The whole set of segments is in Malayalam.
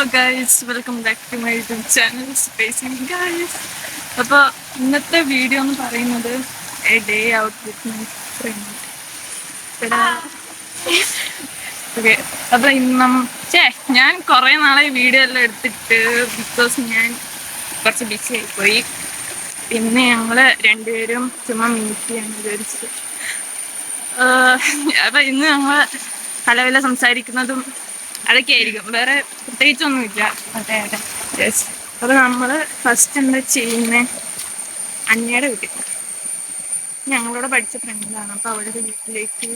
Hello guys, welcome back to my YouTube channel spacing guys. അപ്പോൾ ഇന്നത്തെ വീഡിയോ എന്ന് പറയുന്നത് a day out with my friend. Okay, അപ്പോൾ ഞാൻ കുറേ നാളെ വീഡിയോ എല്ലാം എടുത്തിട്ട് ബിക്കോസ് ഞാൻ കുറച്ച് ബിസി ആയിപ്പോയി. പിന്നെ ഞങ്ങൾ രണ്ടുപേരും ചുമ്മാ മീറ്റ് ചെയ്യാൻ വിചാരിച്ചു. അപ്പം ഇന്ന് ഞങ്ങൾ പല സംസാരിക്കുന്നതും അതൊക്കെ ആയിരിക്കും, വേറെ പ്രത്യേകിച്ചൊന്നുമില്ല. അതെ അതെ യെസ്. അപ്പോൾ നമ്മൾ ഫസ്റ്റ് എന്താ ചെയ്യുന്നത്, അന്യയുടെ വീട്ടിൽ, ഞങ്ങളോട് പഠിച്ച ഫ്രണ്ടിലാണ്. അപ്പോൾ അവളുടെ വീട്ടിലേക്ക്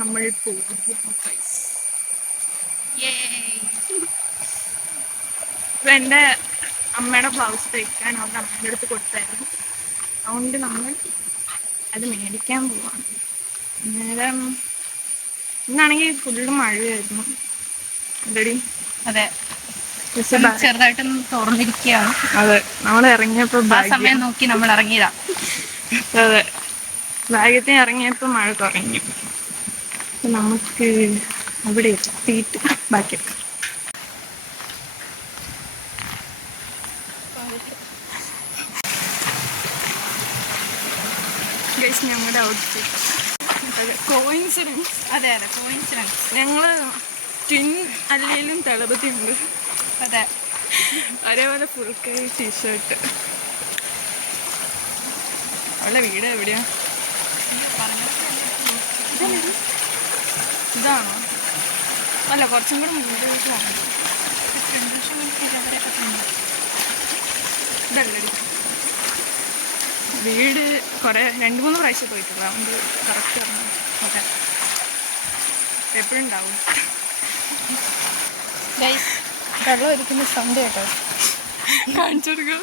നമ്മൾ പോകും. അപ്പോൾ എൻ്റെ അമ്മയുടെ ബ്ലൗസ് തയ്ക്കാൻ അവരുടെ അമ്മയുടെ അടുത്ത് കൊടുത്തായിരുന്നു. അതുകൊണ്ട് നമ്മൾ അത് മേടിക്കാൻ പോവാണ്. അന്നേരം ഇന്നാണെങ്കിൽ ഫുള്ള് മഴയായിരുന്നു. എന്തടി? അതെ, ചെറുതായിട്ടൊന്ന് തുറന്നിരിക്കുകയാണ്. അതെ, നമ്മൾ ഇറങ്ങിയപ്പോൾ ആ സമയം നോക്കി നമ്മൾ ഇറങ്ങിയതാ. അതെ, ഭാഗ്യത്തിന് ഇറങ്ങിയപ്പോൾ മഴ കുറഞ്ഞു. നമുക്ക് അവിടെ എത്തിയിട്ട് ബാക്കിയെടുക്കാം. ഗൈസ്, ഞങ്ങളുടെ ഔട്ട്ഫിറ്റ് കോയിൻസിഡൻസ്. അതെ അതെ, കോയിൻസിഡൻസ്. ഞങ്ങൾ ട്വിൻ അല്ലെങ്കിലും തളപതി ഉണ്ട്. അതെ, അതേപോലെ ഫുൾ കൈ ടീഷർട്ട്. അവളുടെ വീട് എവിടെയാ? ഇതാണോ? അല്ല, കുറച്ചും കൂടെ മുന്നോട്ടാണ്. ഇതല്ലടി വീട്. കുറേ 2-3 പ്രാവശ്യം പോയിട്ടുള്ള അതുകൊണ്ട് കറക്റ്റ് പറഞ്ഞു. അതെ, എപ്പോഴും ഉണ്ടാവും. വെള്ളം ഒരിക്കുന്ന സൗണ്ട് കേട്ടോ. കാണിച്ചു കൊടുക്കും.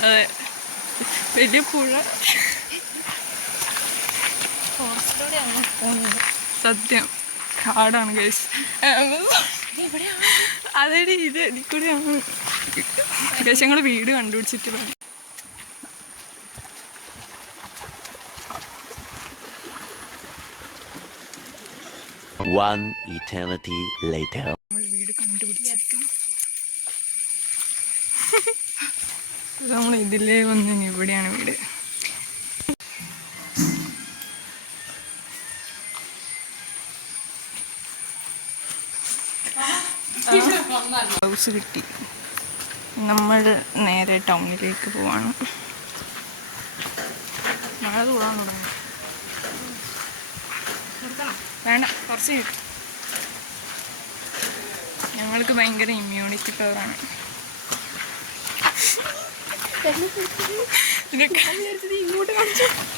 അതെ, വലിയ പുഴ. സത്യം കാടാണ് ഗൈസ്. അതെടി, ഇത് ഇതിക്കൂടെയാണ് ഗൈസ്. ഞങ്ങൾ വീട് കണ്ടുപിടിച്ചിട്ട് പറഞ്ഞു. One eternity later. വീട് കണ്ടുപിടിച്ചിരിക്കും. നമ്മൾ ഇതിലേ വന്ന് ഇവിടെയാണ് വീട്. ഹൗസ് കിട്ടി. നമ്മൾ നേരെ ടൗണിലേക്ക് പോവാണ്. മഴ കൂടാൻ തുടങ്ങി. വേണ്ട, കുറച്ച് കിട്ടും. ഞങ്ങൾക്ക് ഭയങ്കര ഇമ്മ്യൂണിറ്റി പവറാണ്.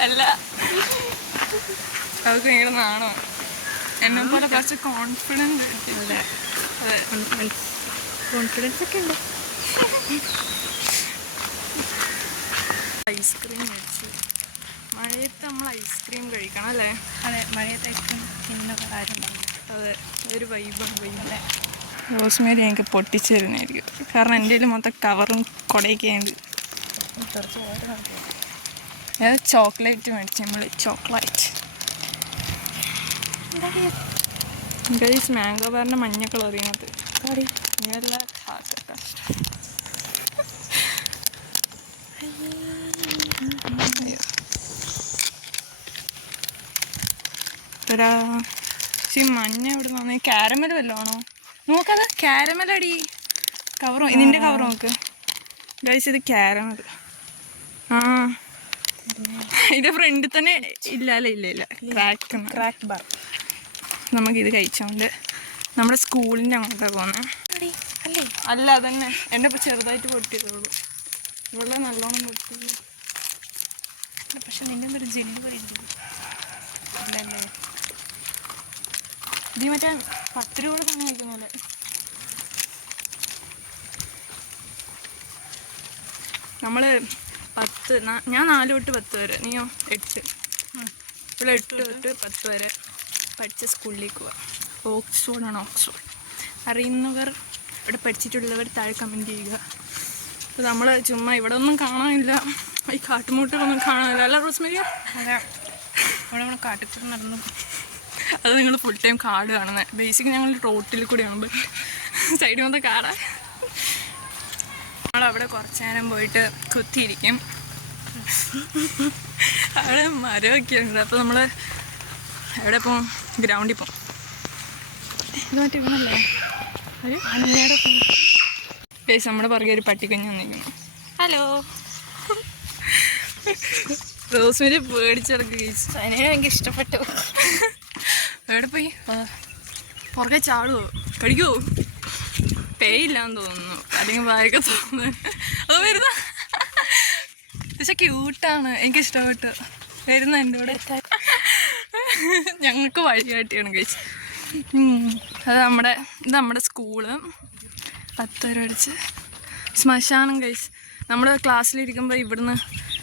അല്ല, അവർക്ക് ഭയങ്കര നാണോ. എന്നെ പോലെ കുറച്ച് കോൺഫിഡൻസ് കിട്ടില്ല. അതെ, കോൺഫിഡൻസ് ഒക്കെ ഉണ്ട്. ഐസ്ക്രീം കഴിച്ചു. മഴയത്ത് നമ്മൾ ഐസ്ക്രീം കഴിക്കണം അല്ലേ? അതെ, മഴയത്ത് ഐസ്ക്രീം ഇന്നൊക്കെ കാര്യമുണ്ടാവും. അതെ, ഒരു വൈബാണ്. റോസ്മേരി എനിക്ക് പൊട്ടിച്ചു തരുന്നതായിരിക്കും, കാരണം എൻ്റെ കയ്യിൽ മൊത്തം കവറും കുടയൊക്കെ ഉണ്ട്. ഞാൻ ചോക്ലേറ്റ് മേടിച്ചു. നമ്മൾ ചോക്ലേറ്റ് ഗൈസ്, മാംഗോ ബാറിൻ്റെ മഞ്ഞ കളർ ചെയ്യുന്നത് ഇനിയല്ല. മഞ്ഞ ഇവിടെ നിന്ന് ക്യാരമൽ വല്ലതും ആണോ? നോക്കത് ക്യാരമലടി. കവറോ, ഇതിൻ്റെ കവർ നോക്ക് ഗൈസ്. ഇത് ക്യാരമൽ. ആ, ഇത് ഫ്രണ്ടിൽ തന്നെ ഇല്ല ക്രാക്ക് ബാർ. നമുക്കിത് കഴിച്ചോണ്ട് നമ്മുടെ സ്കൂളിൻ്റെ അങ്ങോട്ടൊക്കെ പോകുന്നത് അല്ല. അതന്നെ എൻ്റെ ഇപ്പോൾ ചെറുതായിട്ട് പൊട്ടിയതുള്ളൂ. ഇവിടെ നല്ലോണം പൊട്ടിയത്. പക്ഷെ നിൻ്റെ ഒരു ജെല്ലി പോലെ അല്ലല്ലേ? ഇത് മറ്റേ 10 രൂപ തന്നെ കഴിക്കുന്നല്ലേ. നമ്മൾ ഞാൻ 4 തൊട്ട് 10 വരെ, നീയോ 8. ഇവിടെ 8 തൊട്ട് 10 വരെ പഠിച്ച സ്കൂളിലേക്ക് പോവാം. ഓക്സ്ഫോർഡാണ്. ഓക്സ്ഫോർഡ് അറിയുന്നവർ, ഇവിടെ പഠിച്ചിട്ടുള്ളവർ താഴെ കമൻറ്റ് ചെയ്യുക. അപ്പോൾ നമ്മൾ ചുമ്മാ ഇവിടെ ഒന്നും കാണാനില്ല, ഈ കാട്ടുമൂട്ടൊന്നും കാണാനില്ല അല്ല റോസ്മേരിയ? അതെ, ഇവിടെ നമ്മൾ കാട്ടിക്കൂടെ നടന്നു. അത് നിങ്ങൾ ഫുൾ ടൈം കാട് കാണുന്നത്. ബേസിക് ഞങ്ങൾ റോട്ടിൽ കൂടെയാണ്, ബട്ട് സൈഡിൽ വന്ന കാടാ. നമ്മളവിടെ കുറച്ച് നേരം പോയിട്ട് കുത്തിയിരിക്കും. അവിടെ മരമൊക്കെ ഉണ്ട്. അപ്പോൾ നമ്മൾ എവിടെ പോവും? ഗ്രൗണ്ടിൽ പോവും. ഇത് മറ്റേ ഇവനല്ലേ ഒരു അന്നയുടെ ബേസ്. നമ്മുടെ പുറകെ ഒരു പട്ടിക്കുഞ്ഞ് വന്നിരിക്കുന്നു. ഹലോ. റോസ്മേരി പേടിച്ചിറക്കി കഴിച്ചു. അതിനെ ഭയങ്കര ഇഷ്ടപ്പെട്ടു. എവിടെ പോയി? പുറകെ ചാടുവോ? കടിക്കുവോ? പേയില്ലാന്ന് തോന്നുന്നു, അല്ലെങ്കിൽ വായൊക്കെ തോന്നുന്നു. അത് വരുന്ന പക്ഷെ ക്യൂട്ടാണ്, എനിക്ക് ഇഷ്ടപ്പെട്ടു. വരുന്ന എൻ്റെ കൂടെ ഞങ്ങൾക്ക് വഴികാട്ടിയാണ് കഴിച്ച്. അത് ഇത് നമ്മുടെ സ്കൂള്. 10 രൂപ അടിച്ച് ശ്മശാനം കഴിച്ച്. നമ്മൾ ക്ലാസ്സിലിരിക്കുമ്പോൾ ഇവിടുന്ന്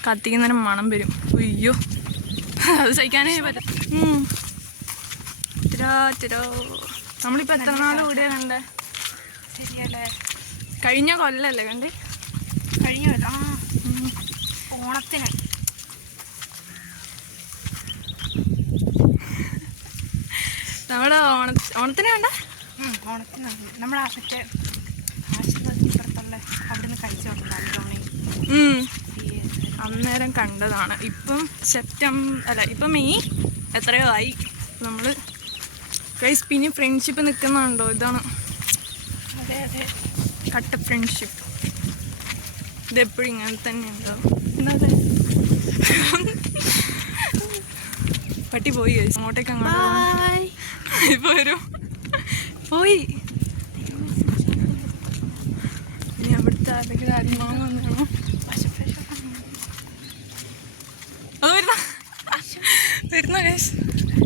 കത്തിക്കുന്നതിന് മണം വരും. അയ്യോ, അത് സഹിക്കാനേ പറ്റും. നമ്മളിപ്പോൾ എത്ര നാൾ കൂടിയാ കണ്ടേ? ശരിയല്ലേ? കഴിഞ്ഞ കൊല്ലല്ലേ കണ്ടേ? കഴിഞ്ഞ കൊല്ലം. ഓണത്തിന് നമ്മുടെ ഓണത്തിന് കണ്ട? ഓണത്തിന് നമ്മുടെ മറ്റേ ആശുപത്രിപ്പുറത്തുള്ള അവിടെ നിന്ന് കഴിച്ചു കൊടുക്കണം. അന്നേരം കണ്ടതാണ്. ഇപ്പം ഇപ്പം മെയ് എത്രയോ ആയി. നമ്മൾ ഗൈസ് പിന്നെ ഫ്രണ്ട്ഷിപ്പ് നിൽക്കുന്നുണ്ടോ? ഇതാണ് അതെ അതെ, കട്ട ഫ്രണ്ട്ഷിപ്പ്. ഇതെപ്പോഴും ഇങ്ങനെ തന്നെ ഉണ്ടാവും. പട്ടി പോയി ഗൈസ്, അങ്ങോട്ടേക്ക് അങ്ങോട്ട് ഇപ്പൊ വരും. പോയി. ഇനി അവിടുത്തെ ആരെങ്കിലും ആത്മാവ് വന്നാണോ? അത് വരുന്ന ഗൈസ്,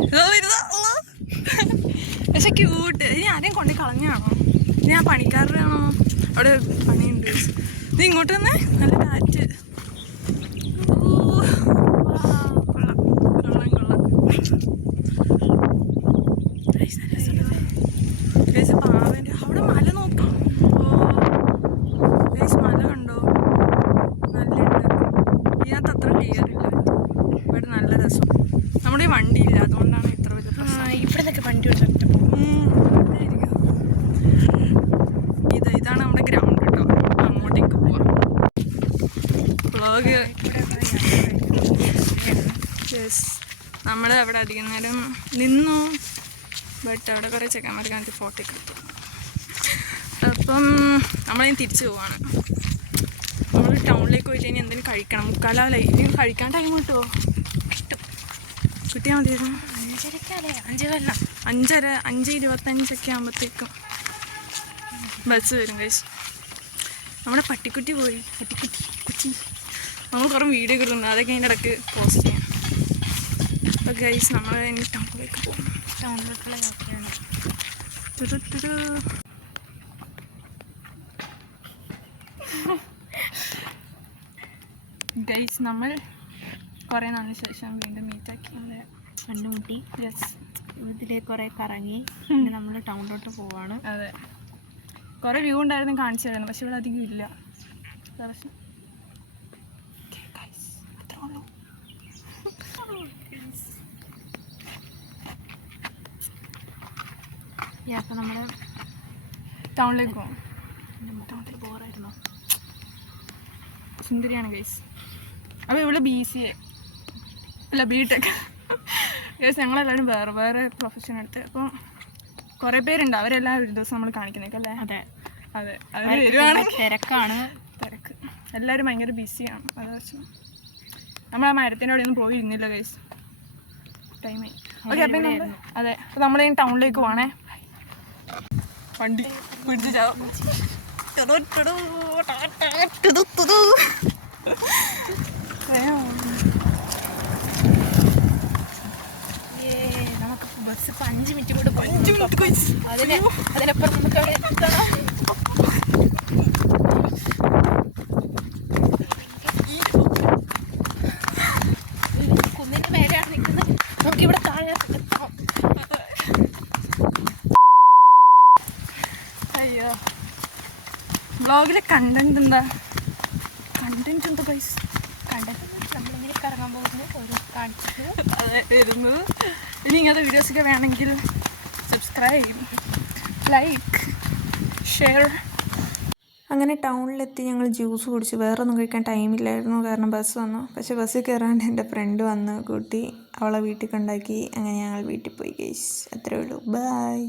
ഇതോ വരുന്ന. പക്ഷെ ക്യൂട്ട്. ഇനി ആരെയും കൊണ്ടേ കളഞ്ഞാണോ? ഇനി ആ പണിക്കാരുടെ ആണോ? അവിടെ പണിയുണ്ട്. ഇത് ഇങ്ങോട്ട് തന്നെ നല്ല കാറ്റ്. കൊള്ളാം കൊള്ളാം കൊള്ളാം. ഗൈസ് പാവൻ്റെ അവിടെ മല നോക്കാം. ഗൈസ് മല കണ്ടോ? നല്ലുണ്ട്. ഇതിനകത്ത് അത്ര ക്ലിയർ ഇല്ല, ഇവിടെ നല്ല രസം. നമ്മുടെ ഈ വണ്ടിയില്ല, അതുകൊണ്ടാണ് ഇത്ര വലിയ പ്രശ്നം. ഇവിടെ നിന്നൊക്കെ വണ്ടി ഓടിച്ചിട്ട് ഇതാണ് നമ്മുടെ ഗ്രൗണ്ട് കേട്ടോ. അങ്ങോട്ടേക്ക് പോവാം. വ്ളോഗ് നമ്മൾ അവിടെ അധികം നേരം നിന്നു, ബട്ട് അവിടെ കുറേ ചെക്കന്മാർക്ക് അതിൻ്റെ ഫോട്ടോ ഒക്കെ കിട്ടും. അപ്പം നമ്മളിനി തിരിച്ചു പോവാണ്. നമ്മൾ ടൗണിലേക്ക് പോയിട്ട് ഇനി എന്തെങ്കിലും കഴിക്കണം. മുക്കാലാവല്ലേ? ഇനി കഴിക്കാൻ ടൈം കിട്ടുമോ? കിട്ടിയാൽ മതിയായിരുന്നു. 5:25 ആകുമ്പോഴത്തേക്കും ബസ് വരും ഗൈസ്. നമ്മുടെ പട്ടിക്കുട്ടി പോയി. പട്ടിക്കുട്ടി നമ്മൾ കുറേ വീഡിയോ കിട്ടുന്നുണ്ട്, അതൊക്കെ അതിൻ്റെ ഇടയ്ക്ക് പോസ്റ്റ് ചെയ്യാം. അപ്പോൾ ഗൈസ് നമ്മൾ ഇനി ടൗണിലേക്ക് പോകും. ടൗണിലേക്കുള്ള യാത്രയാണ്. ഗൈസ് നമ്മൾ കുറേ നാളിന് ശേഷം വീണ്ടും മീറ്റാക്കി കണ്ടുമുട്ടി. യെസ്, ഇതിലേക്ക് കുറേ കറങ്ങി പിന്നെ നമ്മൾ ടൗണിലോട്ട് പോവാണ്. അതെ, കുറേ വ്യൂ ഉണ്ടായിരുന്നു, കാണിച്ചു തരുന്നു. പക്ഷെ ഇവിടെ അധികം ഇല്ല. പ്രശ്നം അത്രേ ഉള്ളൂ. അപ്പോൾ നമ്മൾ ടൗണിലേക്ക് പോകും. ടൗണിൽ ബോറായിരുന്നു. സുന്ദരിയാണ് ഗൈസ്. അപ്പോൾ ഇവിടെ BCA അല്ല BTech ഗൈസ്. ഞങ്ങളെല്ലാവരും വേറെ വേറെ പ്രൊഫഷൻ എടുത്ത്. അപ്പം കുറേ പേരുണ്ട്, അവരെല്ലാം ഒരു ദിവസം നമ്മൾ കാണിക്കുന്നേക്കല്ലേ? അതെ അതെ, അതിന് വരുവാണെങ്കിൽ തിരക്കാണ്. തിരക്ക്, എല്ലാവരും ഭയങ്കര ബിസിയാണ്. അത് വെച്ച് നമ്മൾ ആ മരത്തിൻ്റെ അവിടെ ഒന്നും പോയിരുന്നില്ല ഗൈസ്, ടൈമായി. ഓക്കെ, അപ്പം നമ്മൾ അതെ, അപ്പം നമ്മൾ ടൗണിലേക്ക് പോവാണേ. വണ്ടി പിടിച്ച് ചാവും. നമുക്ക് ബസ് ഇപ്പം 5 മിനിറ്റ് കൂടെ 5 മിനിറ്റ് അതിനപ്പുറം നമുക്ക് അവിടെ എത്തണം. കുന്നിൻ്റെ മേലെയാണ് നിൽക്കുന്നത്. നമുക്കിവിടെ താഴെ എത്താം. അയ്യോ, വ്ളോഗിലെ കണ്ടന്റ് എന്താ? കണ്ടന്റ് എന്താ പൈസ? കണ്ടത് നമ്മളിങ്ങനെ കറങ്ങാൻ പോകുന്നത് ഒരു കാണിച്ചത്. അതെ വരുന്നത്. ഇനി ഇങ്ങനത്തെ വീഡിയോസൊക്കെ വേണമെങ്കിൽ സബ്സ്ക്രൈബ്, ലൈക്ക്, ഷെയർ. അങ്ങനെ ടൗണിലെത്തി ഞങ്ങൾ ജ്യൂസ് കുടിച്ച്. വേറെ ഒന്നും കഴിക്കാൻ ടൈമില്ലായിരുന്നു, കാരണം ബസ് വന്നു. പക്ഷെ ബസ്സിൽ കയറാണ്ട് എൻ്റെ ഫ്രണ്ട് വന്ന് കൂട്ടി, അവളെ വീട്ടിൽ കൊണ്ടാക്കി. അങ്ങനെ ഞങ്ങൾ വീട്ടിൽ പോയി ഗൈസ്. അത്രേ ഉള്ളൂ. ബൈ.